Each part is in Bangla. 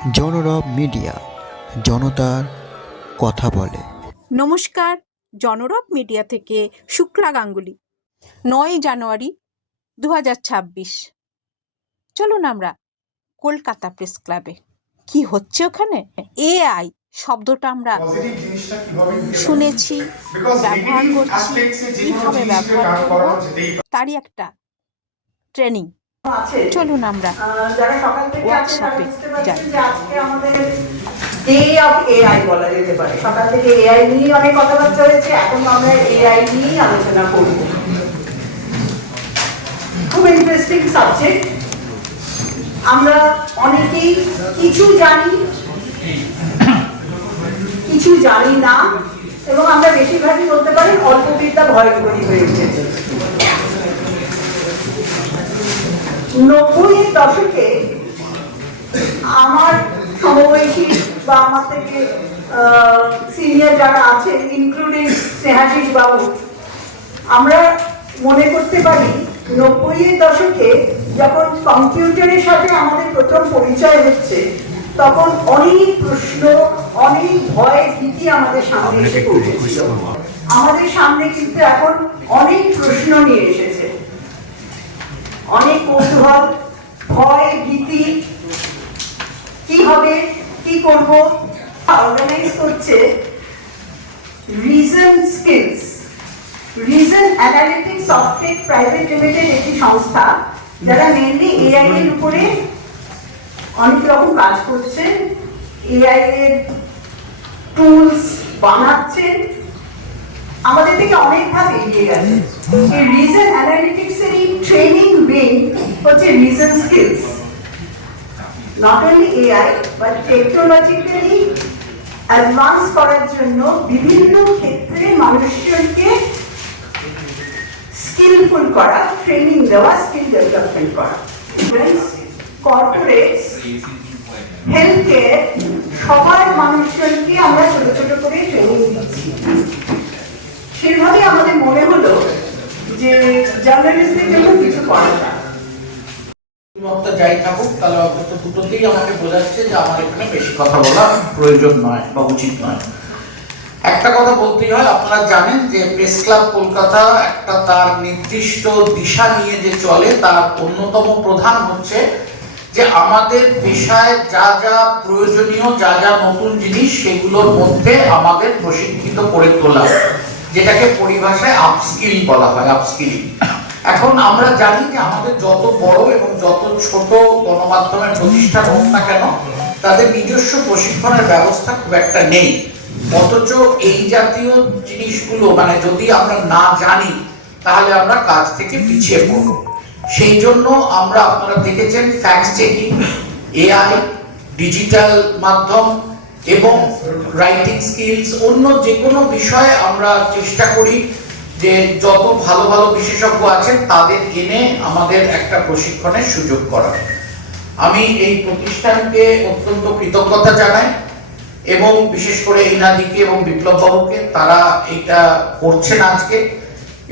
জনরব মিডিয়া, জনতার কথা বলে। নমস্কার, জনরব মিডিয়া থেকে শুক্লা গাঙ্গুলি। 9 জানুয়ারি 2026। চলুন আমরা কলকাতা প্রেস ক্লাবে কি হচ্ছে ওখানে। এআই শব্দটা আমরা শুনেছি, ব্যবহার করছি, কিভাবে ব্যবহার করব তারই একটা ট্রেনিং। চলুন আমরা ওয়ার্কশপে যাই। আজকে আমাদের ডে অফ এআই বলা যেতে পারে। সকাল থেকে এআই নিয়ে অনেক কথাবার্তা হয়েছে, এখন আমরা এআই নিয়ে আলোচনা করব। খুব ইন্টারেস্টিং সাবজেক্ট। আমরা অনেকেই কিছু জানি, কিছু জানি না, এবং আমরা বেশিরভাগই বলতে পারি অল্প বিদ্যা ভয়ঙ্করী হয়ে উঠেছে। 90-এর দশকে আমার সমবয়সী বা আমার থেকে সিনিয়র যারা আছেন, ইনক্লুডিং স্নেহাশিস বাবু, আমরা মনে করতে পারি 90-এর দশকে যখন কম্পিউটারের সাথে আমাদের প্রথম পরিচয় হচ্ছে, তখন অনেক প্রশ্ন, অনেক ভয়, ভীতি আমাদের সামনে এসে পড়েছিল। আমাদের সামনে কিন্তু এখন অনেক প্রশ্ন নিয়ে এসেছে, অনেক কৌতূহল, ভয়, ভীতি, কি হবে, কি করব। অর্গানাইজ করছে reason skills, reason analytics software private limited একটি সংস্থা, যারা মেনলি এআই এর উপরে অনেক রকম কাজ করছেন, এআই এর টুলস বানাচ্ছেন, আমাদের থেকে অনেক ভাবে এগিয়ে গেছে। এই রিজন অ্যানালিটিক্স এর এই ট্রেনিং উইং হচ্ছে reason skills. Not only AI but technologically advance করার জন্য বিভিন্ন ক্ষেত্রে মানুষজনকে স্কিলফুল করা, ট্রেনিং দেওয়া, স্কিল ডেভেলপমেন্ট করা। কর্পোরেটস, হেলথ কেয়ার, সবার মানুষজনকে আমরা ছোট ছোট করে ট্রেনিং দিচ্ছি। সেভাবে আমাদের মনে হলো যে জার্নালিস্টদের জন্য কিছু করা যায়। যাই থাকুক, তাহলে অন্তত দুটোতেই আমাকে বোঝাচ্ছে যে আমার এখানে বেশি কথা বলা প্রয়োজন নয় বা উচিত নয়। একটা কথা বলতেই হয়, আপনারা জানেন যে প্রেস ক্লাব কলকাতা একটা তার নির্দিষ্ট দিশা নিয়ে যে চলে, তার অন্যতম প্রধান হচ্ছে যে আমাদের পেশায় যা যা প্রয়োজনীয়, যা যা নতুন জিনিস, সেগুলোর মধ্যে আমাদের প্রশিক্ষিত করে তোলা, যেটাকে পরিভাষায় আপস্কিল বলা হয়, আপস্কিলিং। এখন আমরা জানি যে আমাদের যত বড় এবং যত ছোট গণমাধ্যমের প্রতিষ্ঠান হোক না কেন, তাদের নিজস্ব প্রশিক্ষণের ব্যবস্থা খুব একটা নেই। অথচ এই জাতীয় জিনিসগুলো মানে যদি আমরা না জানি, তাহলে আমরা কাজ থেকে পিছিয়ে পড়ব। সেই জন্য আমরা, আপনারা দেখেছেন, ফ্যাক্ট চেকিং, এআই, ডিজিটাল মাধ্যম এবং রাইটিং স্কিলস, অন্য যে কোনো বিষয়ে আমরা চেষ্টা করি যে যত ভালো ভালো বিশেষজ্ঞ আছেন তাদের এনে আমাদের একটা প্রশিক্ষণের সুযোগ করা। আমি এই প্রতিষ্ঠানকে অত্যন্ত কৃতজ্ঞতা জানাই, এবং বিশেষ করে ইনাদিকে এবং বিপ্লব বাবুকে, তারা এটা করছেন আজকে।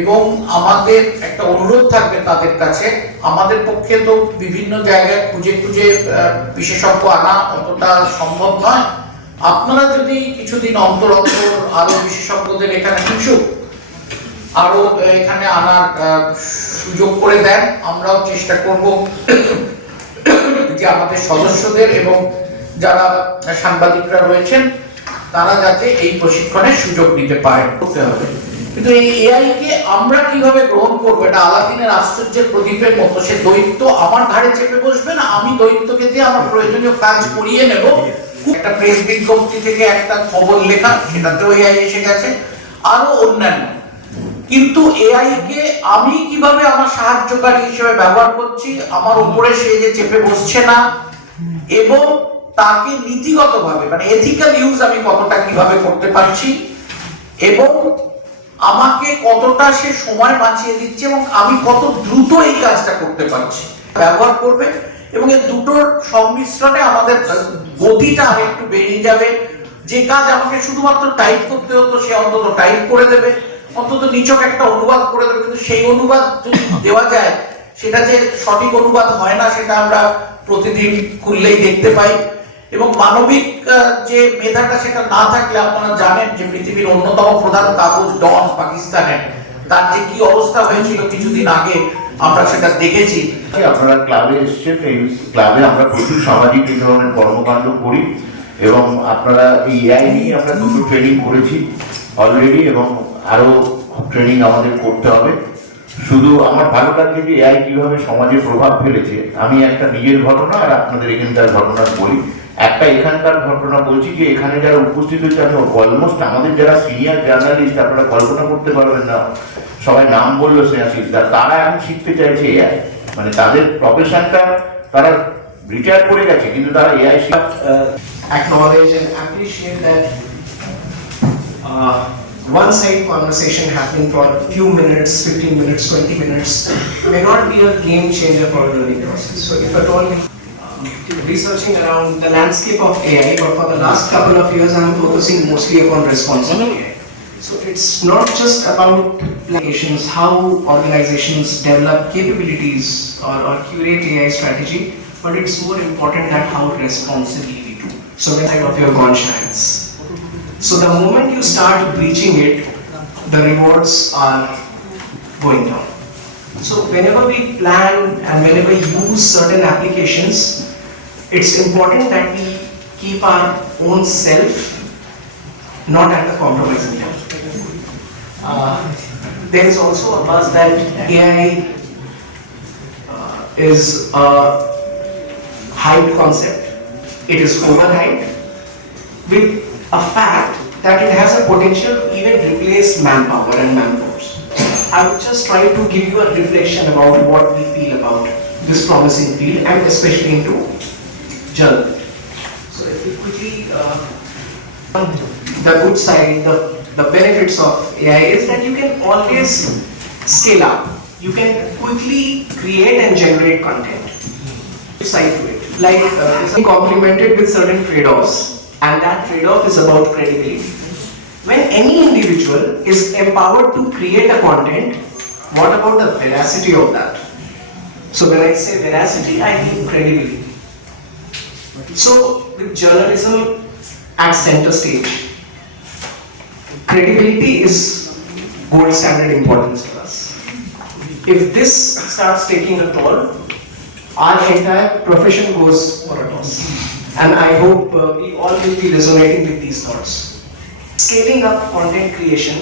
এবং আমাদের একটা অনুরোধ থাকবে তাদের কাছে, আমাদের পক্ষে তো বিভিন্ন জায়গায় খুঁজে খুঁজে বিশেষজ্ঞ আনা অতটা সম্ভব নয়। আপনারা যদি কিছুদিন অন্তর অন্তর আরো বিশেষজ্ঞদের এখানে আরো এখানে আনার সুযোগ করে দেন, আমরাও চেষ্টা করব যে আমাদের সদস্যদের এবং যারা সাংবাদিকরা রয়েছেন তারা যাতে এই প্রশিক্ষণের সুযোগ নিতে পারে। কিন্তু এই এআই কে আমরা কিভাবে গ্রহণ করবো, এটা আলাদিনের আশ্চর্যের প্রদীপের মতো। সে দৈত্য আমার ঘাড়ে চেপে বসবে না, আমি দৈত্যকে দিয়ে আমার প্রয়োজনীয় কাজ করিয়ে নেব। একটা প্রেস বিজ্ঞপ্তি থেকে একটা খবর লেখা, সেটাতেও এআই এসে গেছে, আরো অন্যান্য। কিন্তু এআই কে আমি কিভাবে আমার সাহায্যকারী হিসেবে ব্যবহার করছি, আমার উপরে সে যে চেপে বসছে না, এবং তাকে নীতিগতভাবে মানে এথিক্যাল ইউজ আমি কতটা কিভাবে করতে পারছি, এবং আমাকে কতটা সে সময় বাঁচিয়ে দিচ্ছে, এবং আমি কত দ্রুত এই কাজটা করতে পারছি ব্যবহার করবে। এবং এই দুটোর সংমিশ্রণে আমাদের গতিটা আরেকটু বেরিয়ে যাবে। যে কাজ আমাকে শুধুমাত্র টাইপ করতে হতো, সে অন্তত টাইপ করে দেবে, অন্তত নিছক একটা অনুবাদ করে দেবে। কিন্তু সেই অনুবাদ যদি দেওয়া যায়, সেটা যে সঠিক অনুবাদ হয় না, সেটা আমরা প্রতিদিন খুললেই দেখতে পাই। এবং মানবিক যে মেধাটা সেটা না থাকলে আপনারা জানেন যে পৃথিবীর অন্যতম প্রধান কাগজ ডন পাকিস্তানের তার যে কি অবস্থা হয়েছিল কিছুদিন আগে আমরা সেটা দেখেছি। আপনারা ক্লাবে এসেছেন, এই ক্লাবে আমরা প্রচুর সামাজিক এই ধরনের কর্মকাণ্ড করি এবং আপনারা এই এআই নিয়ে আমরা দুটো ট্রেনিং করেছি অলরেডি এবং আরো ট্রেনিং আমাদের করতে হবে। শুধু আমার ভালো লাগছে যে এআই কিভাবে সমাজে প্রভাব ফেলেছে। আমি একটা নিজের ঘটনা আর আপনাদের এখানকার ঘটনা বলি। একটা এখানকার ঘটনা বলছি যে এখানে যারা উপস্থিত হয়েছে আমি অলমোস্ট আমাদের যারা সিনিয়র জার্নালিস্ট আপনারা কল্পনা করতে পারবেন না, সবাই নাম বললো স্নেহাশিস দা, তারা এখন শিখতে চাইছে এআই। মানে তাদের প্রফেশনটা তারা রিটায়ার করে গেছে কিন্তু তারা AI acknowledge and appreciate that one-side conversation happening for a few minutes, 15 minutes, 20 minutes may not be a game changer for the learning process. So if at all researching around the landscape of AI, but for the last couple of years I'm focusing mostly upon responsible AI. So it's not just about applications, how organizations develop capabilities or curate AI strategy, but it's more important that how responsibly we do. So the side of your conscience. So the moment you start breaching it, the rewards are going down. So whenever we plan and whenever we use certain applications, it's important that we keep our own self not at the compromising level. There is also a buzz that AI is a hyped concept. It is overhyped with a fact that it has a potential to even replace manpower and manforce. I would just try to give you a reflection about what we feel about this promising field and especially into journalism. So if we quickly, the good side, the benefits of AI is that you can always scale up. You can quickly create and generate content. Side to it. Like it's complemented with certain trade-offs, and that trade-off is about credibility. When any individual is empowered to create a content, what about the veracity of that? So when I say veracity, I mean credibility. So with journalism at center stage, credibility is gold standard importance for us. If this starts taking a toll, our entire profession goes for a toss. And I hope we all will be resonating with these thoughts. Scaling up content creation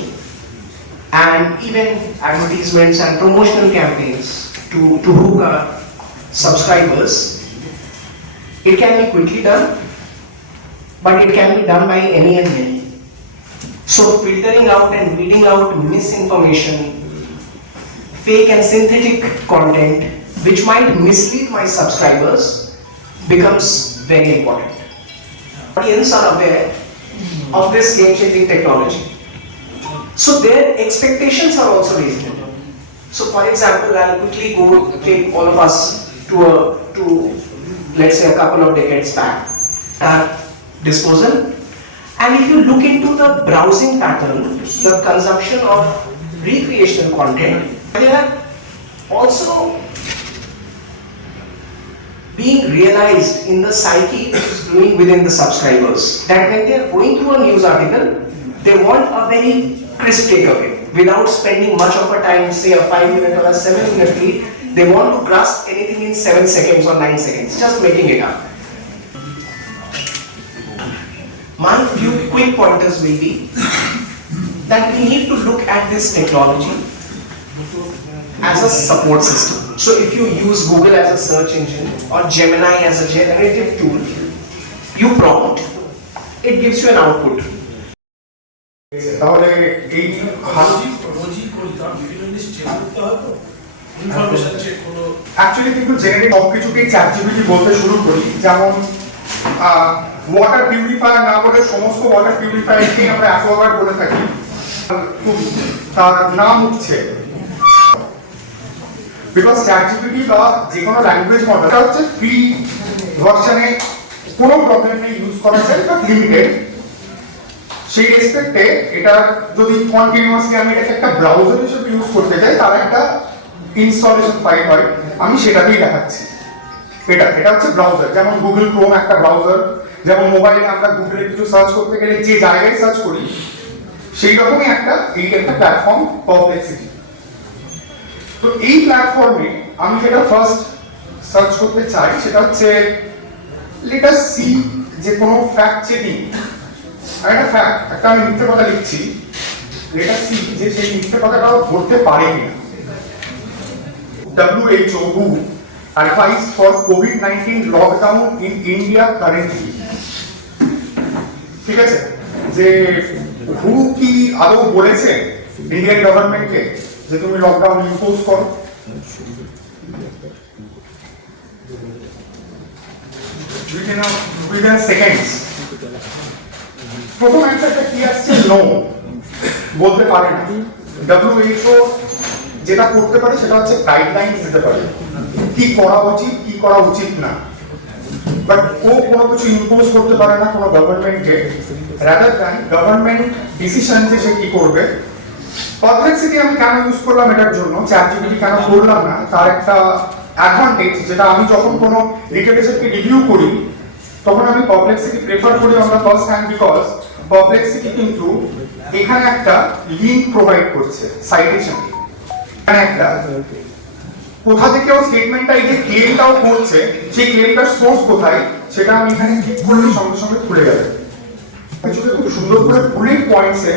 and even advertisements and promotional campaigns to hook our subscribers, it can be quickly done, but it can be done by any and many. So filtering out and weeding out misinformation, fake and synthetic content which might mislead my subscribers becomes very important. Audience are aware of this game-changing technology, so their expectations are also reasonable. So, for example, I'll quickly go take all of us to let's say a couple of decades back at disposal, and if you look into the browsing pattern, the consumption of recreational content, they are also being realized in the psyche which is doing within the subscribers, that when they are going through a news article, they want a very crisp takeaway without spending much of a time, say a 5-minute or a 7-minute read. They want to grasp anything in 7 seconds or 9 seconds, just making it up. My few quick pointers will be that we need to look at this technology as a support system. So if you use Google as a search engine or Gemini as a generative tool, you prompt, it gives you an output. তাহলে এই অ্যাকচুয়ালি কিন্তু জেনারেট সবকিছুকে চ্যাটজিপিটি বলতে শুরু করি, যেমন ওয়াটার পিউরিফায়ার না বলে সমস্ত ওয়াটার পিউরিফায়ারকে আমরা অ্যাকোয়াগার্ড বলে থাকি, তার নাম উঠছে বিকজ চ্যাটজিপিটি বা যে কোনো ল্যাঙ্গুয়েজ মডেলটা হচ্ছে ফ্রি ভার্সনে কোনো প্রবলেম নেই, ইউজ করা যায় বাট লিমিটেড। সেই রেসপেক্টে এটা যদি কন্টিনিউয়াসলি আমি এটাকে একটা ব্রাউজার হিসেবে ইউজ করতে চাই, তার একটা ইনস্টলেশন ফাইল হয়, আমি সেটাতেই দেখাচ্ছি। এটা হচ্ছে ব্রাউজার, যেমন গুগল ক্রোম একটা ব্রাউজার, যেমন মোবাইলে আমরা গুগলে কিছু সার্চ করতে গেলে যে জায়গায় সার্চ করি সেই রকমই এই একটা প্ল্যাটফর্ম পারপ্লেক্সিটি। তো এই প্ল্যাটফর্মে আমি যেটা ফার্স্ট সার্চ করতে চাই সেটা হচ্ছে লেট আস সি যে কোনো ফ্যাক্ট চেকিং, একটা আমি মিথ্যে কথা লিখছি, লেট আস সি যে সেই মিথ্যে কথাটাও ধরতে পারে কিনা। WHO WHO advice for COVID-19 lockdown in India currently। ঠিক আছে, যে WHO কি আদৌ বলেছে ইন্ডিয়ান গভর্নমেন্টকে যে তুমি লকডাউন ইম্পোজ করো? within seconds প্রথম অ্যান্সারটা কি আসছে? নো, বলতে পারে না। WHO যেটা করতে পারে সেটা হচ্ছে গাইডলাইন দিতে পারে কি করা উচিত কি করা উচিত না, বাট ও কোনো কিছু ইম্পোজ করতে পারে না কোনো গভর্নমেন্টকে, রাদার দ্যান গভর্নমেন্ট ডিসিশন যে সে কি করবে। পারপ্লেক্সিটি আমি কেন ইউজ করলাম এটার জন্য, চ্যাটজিপিটি কেন করলাম না, তার একটা অ্যাডভান্টেজ যেটা আমি যখন কোনো লিটারেচারকে রিভিউ করি তখন আমি পারপ্লেক্সিটি প্রেফার করি on the first hand, because Perplexity কিন্তু এখানে একটা লিঙ্ক প্রোভাইড করছে, সাইটেশন, এখানে একটা কোথা থেকেও স্টেটমেন্টটা এই যে ক্লেমটাও করছে সেই ক্লেমটার সোর্স কোথায় সেটা আমি এখানে ক্লিক করলে সঙ্গে সঙ্গে খুলে যাবে। কিছুকে খুব সুন্দর করে বুলেট পয়েন্টসে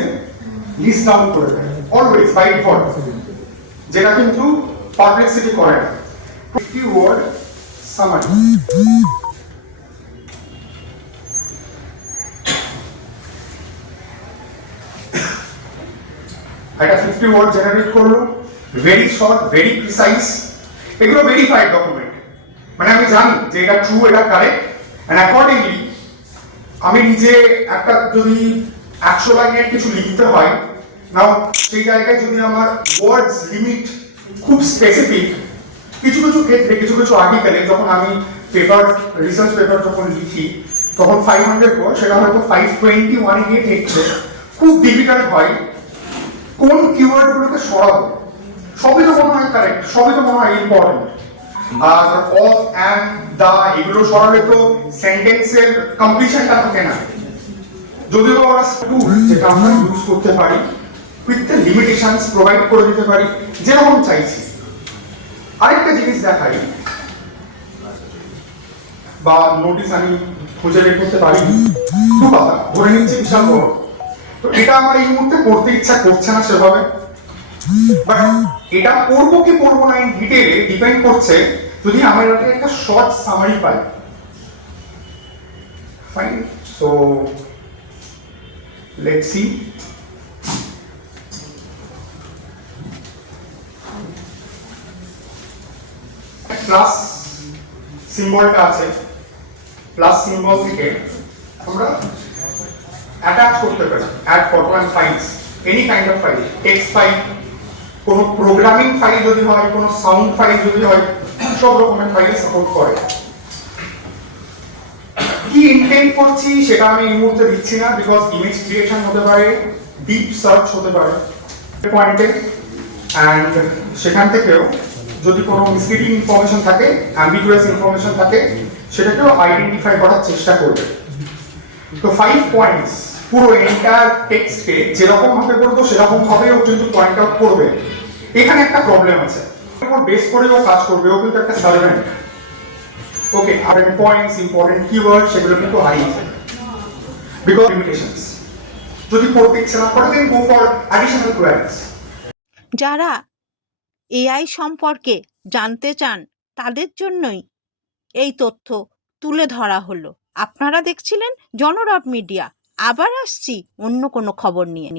লিস্ট ডাউন করে দেয় অলওয়েজ বাই ডিফল্ট, যেটা কিন্তু পারপ্লেক্সিটি করে না। 50 ওয়ার্ড সামারি, একটা 50 ওয়ার্ড জেনারেট করলো, ভেরি শর্ট, ভেরি প্রিসাইজ, এগুলো ভেরিফাইড ডকুমেন্ট, মানে আমি জানি যে এটা ট্রু, এটা কারেক্ট, এন্ড অ্যাকর্ডিংলি আমি নিজে একটা যদি 100 লাইনের কিছু লিখতে হয়, নাও সেই জায়গায় যদি আমার ওয়ার্ডস লিমিট খুব স্পেসিফিক, কিছু কিছু ক্ষেত্রে কিছু কিছু আর্টিকেলে যখন আমি পেপার, রিসার্চ পেপার যখন লিখি তখন 500 ওয়ার্ড সেটা হয়তো 521 গিয়ে ঠেকছে, খুব ডিফিকাল্ট হয় কোন কিওয়ার্ড গুলোকে সরাবো। সবই তো মনে হয় কারেক্ট, সবই তো মনে হয় ইম্পর্টেন্ট, আর অফ এন্ড দা এগুলো সরালে তো সেন্টেন্সের কমপ্লিশনটা থাকে না। যদিও আমরা টুল যেটা আমরা ইউজ করতে পারি উইথ দ্য লিমিটেশনস প্রোভাইড করে দিতে পারি যেরকম চাইছি। আরেকটা জিনিস দেখাই, বা নোটিস আমি খুঁজে বের করতে পারি, দু কথা ধরে নিচ্ছি বিশাল বড়, তো এটা আমার এই মুহূর্তে করতে ইচ্ছা করছে না সেভাবে, বাট এটা করবো কি করবো না ইন ডিটেইলে ডিপেন্ড করছে যদি আমার একটা শর্ট সামারি পাই। Fine, so let's see. Plus সিম্বলটা আছে, প্লাস সিম্বল থেকে আমরা অ্যাটাচ করতে পারি, add photo and files, any kind of file, text file, কোনো প্রোগ্রামিং ফাইল যদি হয়, কোনো সাউন্ড ফাইল যদি হয়, সব রকমের ফাইল সাপোর্ট করে। কি ইন্টেন্ট করছি সেটা আমি এই মুহূর্তে দিচ্ছি না, বিকজ ইমেজ ক্রিয়েশন হতে পারে, ডিপ সার্চ হতে পারে পয়েন্টে, অ্যান্ড সেখান থেকেও যদি কোনো মিসলিডিং ইনফরমেশন থাকে, অ্যাম্বিগুয়াস ইনফরমেশন থাকে, সেটাকেও আইডেন্টিফাই করার চেষ্টা করবে। তো 5 পয়েন্টস পুরো এন্টায়ার টেক্সটকে যেরকম ভাবে করবো সেরকম ভাবেও কিন্তু পয়েন্ট আউট করবে। এখানে একটা প্রবলেম আছে, ওর বেস করেও কাজ করবে, ও কিন্তু একটা সার্ভেন্ট। ওকে, আর পয়েন্টস, ইম্পর্টেন্ট কিওয়ার্ড সেগুলো কিন্তু হারিয়ে যাবে বিকজ লিমিটেশনস। যদি পড়তে ইচ্ছে না করে দেন গো ফর অ্যাডিশনাল কোয়ারিজ। যারা এআই সম্পর্কে জানতে চান তাদের জন্যই এই তথ্য তুলে ধরা হলো। আপনারা দেখছিলেন জনরব মিডিয়া। আবার আসছি অন্য কোনো খবর নিয়ে।